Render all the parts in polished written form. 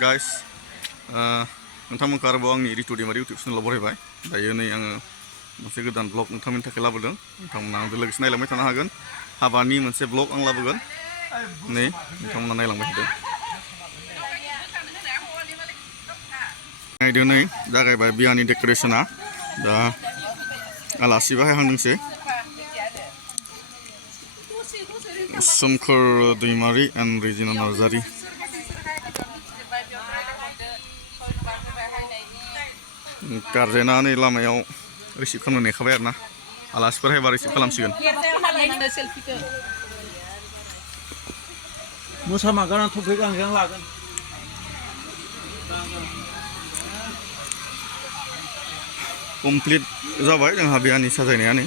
guys, नोंथांमोनखौ आरोबाव आंनि रितु दैमारि YouTube चेनेलाव बरायबाय। दायो नै आङो मोनसे गोदान ब्लग नोंथांमोननि थाखाय लाबोदों। नोंथांमोना आंजों लोगोसे नायलांबाय थानो हागोन। हाबानि मोनसे ब्लग आं लाबोगोन। नै नोंथांमोना नायलांबाय थादो। नायदो नै जागायबाय बियानि डेक'रेसना। दा आलासि बाहायहांदोंसै। सोमखोर दैमारि एन्ड रेजिना नार्जारि। गारजेना नै लामायाव रिसिभ खालामनो नेखाबाय आरोना। आलासिफोर हायबा रिसिभ खालामसिगोन। मोसामागाना थफै गांजों लागोन। कमप्लिट जाबाय जोंहा बियानि साजायनाया नै।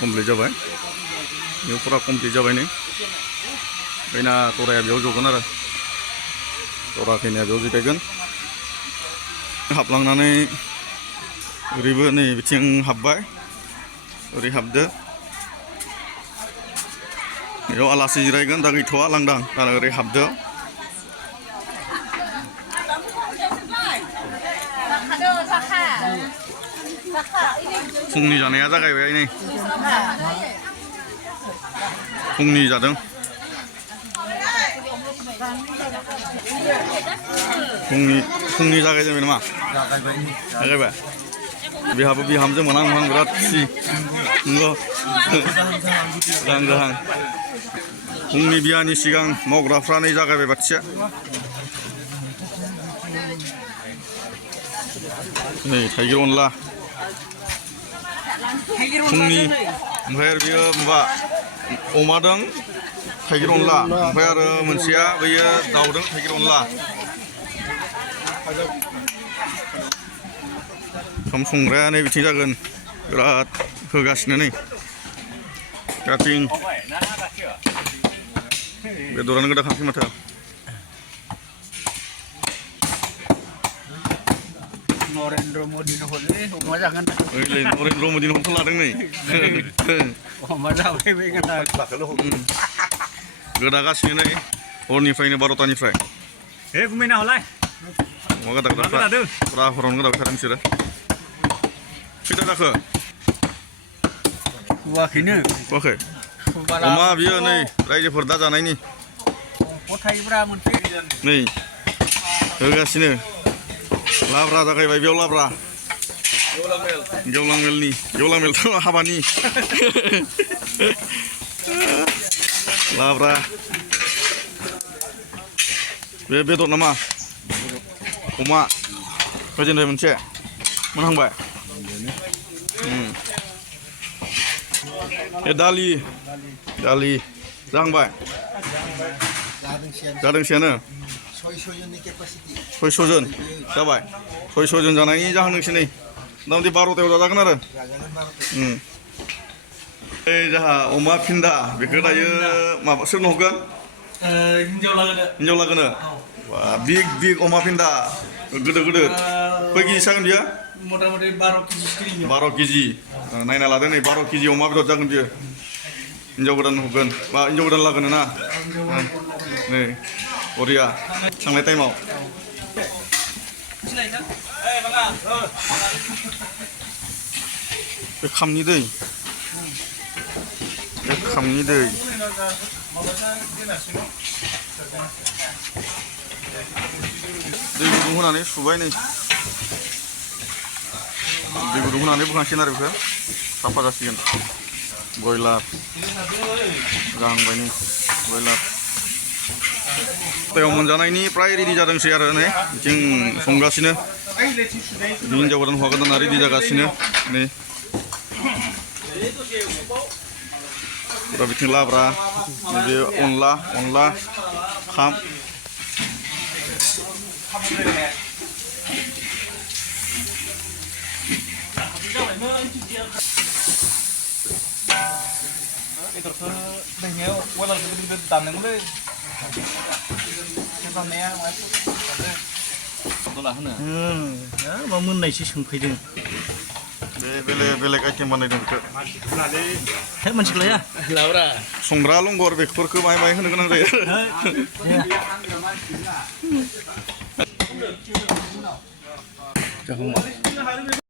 कमप्लिट जाबाय। बेयाव फुरा कमप्लिट जाबाय नै। खैना दराया बेयाव जगोन आरो। दरा खैनाया बेयाव जिरायगोन। हाबलांनानै ओरैबो नै बिथिं हाबबाय। ओरै हाबदो। बेयाव आलासि जिरायगोन दा गैथ'आ लांदां। दा ओरै हाबदो। फुंनि जानाया जागायबाय नै। फुंनि जादों। फुंनि जागायजेनबाय नामा? जागायबाय। बिहाबो बिहामजो मोनहां मोनहां बिराद खुसि। नंगौ। जाहां। फुंनि बियानि सिगां मावग्राफ्रा नै जागायबाय बाथिया। नै थाइगिर अनला। फुंनि ओमफ्राय आरो बेयो माबा अमा दं थाइगिर अनला। ओमफ्राय आरो मोनसेया बैयो दाउदों थाइगिर अनला। ओंखाम संग्राया नै बिथिं जागोन। बिराद होगासिनो नै। गाथिं बेदरानो गोदाखासै माथो। नरेन्द्र मदिनो हरलै अमा जागोन। ओइलै नरेन्द्र मदिनो हमथ' लादों नै। अमा जाबाय गोदागासिनो नै हरनिफ्रायनो 12टानिफ्राय। हे गुमैना हलाय। अमा गोदाग्राफ्रा फुरा हरावनो गोदाबाय थादों बिसोरो। खैथा जाखो? सुवाखैनो। सुवाखै? अमा बियो नै रायजोफोर दा जानायनि। नै होगासिनो। लाब्रा जागायबाय बेयाव लाब्रा। गेवलां मेलनि। गेवलां मेलथ' हाबानि। लाब्रा। बे बेदर नामा? अमा होजेनबाय मोनसे। मोनहांबाय? ए दालि जाहांबाय? जादोंसैयानो। 600 जन जाबाय। 600 जन जानायनि जाहांदोंसै नै। मथा-मथि 12टायाव जाजागोन आरो। जोंहा अमा फिन्दा बेखौ दायो माबा सोरनो हरगोन? हिनजाव लागोनो। बिग अमा फिन्दा गिदिर। खय केजि जागोन बियो? मथा-मथि 12 केजि। 12 केजि। नायना लादो नै 12 केजि अमा बेदर जागोन बियो। हिनजाव गोदान हरगोन बा हिनजाव गोदान लागोन ना। नै बरिया थांनाय टाइमाव। बे खामनि दै। दै गुदुं होनानै सुबाय नै। दै गुदुं होनानै बोखांसिगोन आरो बेखौ साफा जासिगोन। ब्रयलार जाहांबाय नै ब्रयलार। टायाव मोनजानायनि प्राय रेडि जादोंसै आरो नै बिथिं संगासिनो। हिनजाव गोदान हौवा गोदाना रेडि जागासिनो नै। दा बिथिं लाब्रा बे अनला खाम। बेदरखौ दैमायाव बयलारखौ गिदिर दाननांगौलै। दाननाया मा मोननायसो सोंफैदों। बेलेग आइटेम बानायदों बेखौ। मोनसेलाया लाब्रा संग्रा लंगर बेफोरखौ माय होनो गोनां जायो। जाखांबाय